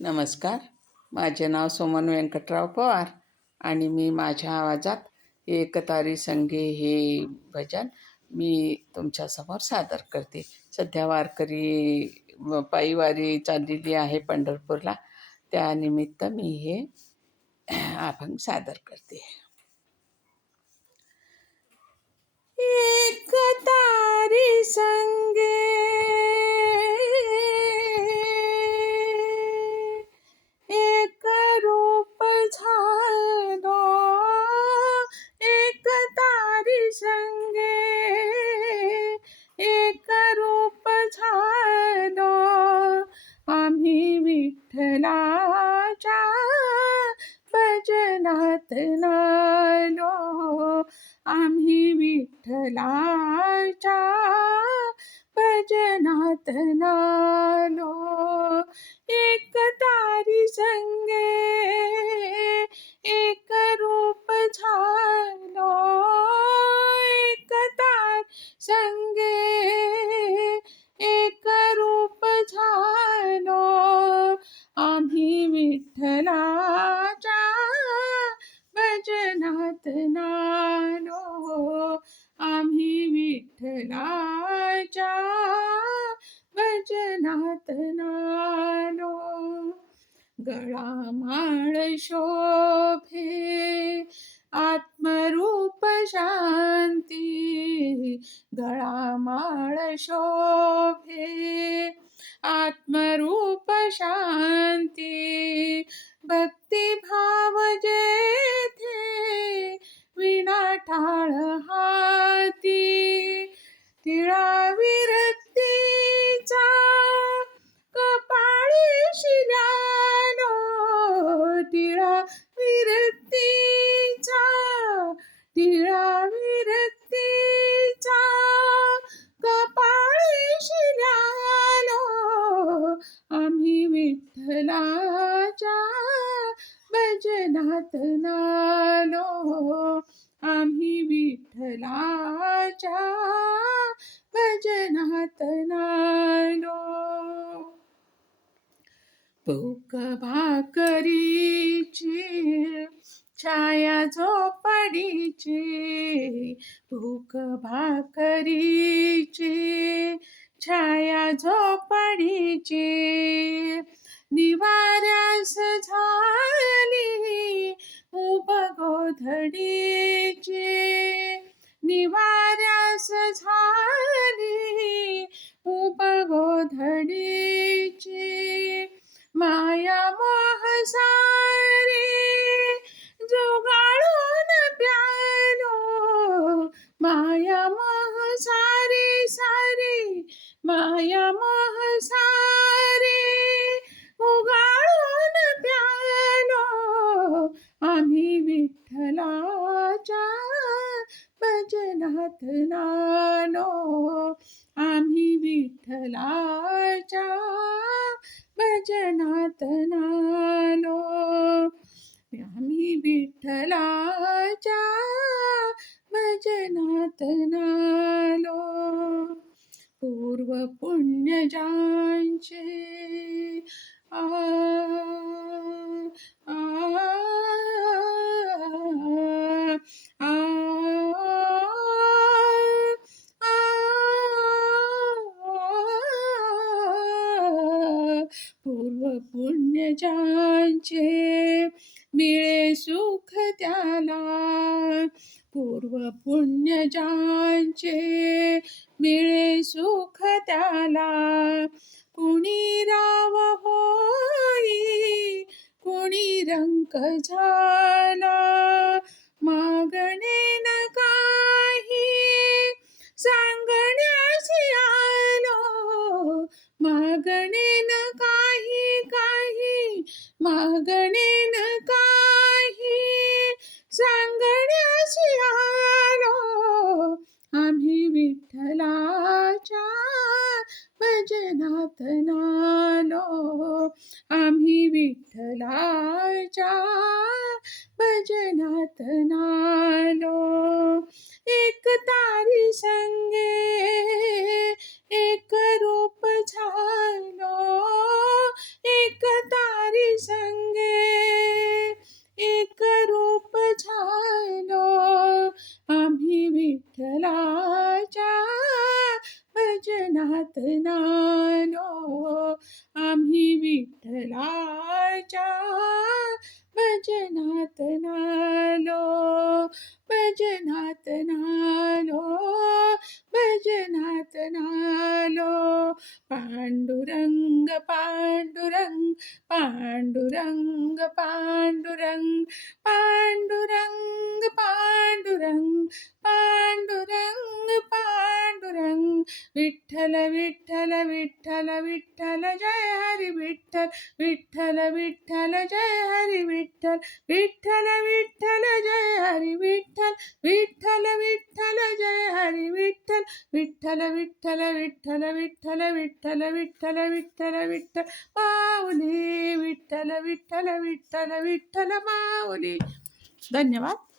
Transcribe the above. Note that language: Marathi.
नमस्कार. माझे नाव सोमन व्यंकटराव पवार आणि मी माझ्या आवाजात एकतारी संगे हे भजन मी तुमच्यासमोर सादर करते. सध्या वारकरी पायी वारी चाललेली आहे पंढरपूरला. त्यानिमित्त मी हे अभंग सादर करते. एकतारी संगे एक रूप झालो, एक तारी संगे एक रूप झालो, आम्ही विठ्ठलाच्या भजनात नालो, आम्ही विठ्ठलाच्या भजनात नालो. एक तारी संगे एक रूप झालो, एक तारी संगे एक रूप झालो, आम्ही विठ्ठलाच्या भजनात नालो, आम्ही विठ्ठलाच्या भजनात नालो. गळामाळ शोभे आत्मरूप शांती, गळामाळ शोभे आत्मरूप शांती, भक्तिभाव जेथे विना टाळ हाती, तिळा विरक्तीचा कपाळी शिल्यालो, तिळा विरक्तीचा, तिळा विरक्तीचा कपाळी शिल्यालो, आम्ही विठ्ठलाच्या भजनात नालो, आम्ही विठ्ठलाच्या भजनात नालो. भूक भाकरीची छाया झोपडीची, भूक भाकरीची छाया झोपडीची, निवाऱ्यास झाली उब गोधडीची, निवाऱ्यास झाली उब गोधडीची, माया मोह सारी जुगाळून प्यालो, माया मोह सारी सारी, माया मोह सारी उगाळून प्यालो, आम्ही विठ्ठलाच्या भजनात नालो, आम्ही विठ्ठलाच्या भजनात नालो, आम्ही विठ्ठलाच्या भजनात नालो. पूर्व पुण्यजांचे आ आ आ पूर्व पुण्यजांचे मिळे सुख त्याला, पूर्व पुण्यजांचे मिळे सुख त्याला, कुणी राव होई कुणी रंक झाला, मागणे न काही सांगण्यास आलो, मागणे न काही काही, मागणे न काही सांगण्यास आलो, आम्ही विठ्ठलाच्या भजनात नालो, आम्ही विठ्ठलाच्या भजनात नालो. एक तारी संगे एक रूप झालो, एक तारी भजनात नालो आम्ही विठ्ठलाच्या भजनात नालो भजनात नालो भजनात नालो पांडुरंग पांडुरंग पांडुरंग पांडुरंग पांडुरंग पांडुरंग पांडुरंग पांडुरंग विठ्ठल विठ्ठल विठ्ठल विठ्ठल जय हरी विठ्ठल विठ्ठल विठ्ठल जय हरी विठ्ठल विठ्ठल विठ्ठल जय हरी विठ्ठल विठ्ठल विठ्ठल जय हरी विठ्ठल विठ्ठल विठ्ठल विठ्ठल विठ्ठल विठ्ठल विठ्ठल विठ्ठल विठ्ठल माऊली विठ्ठल विठ्ठल विठ्ठल विठ्ठल माऊली. धन्यवाद.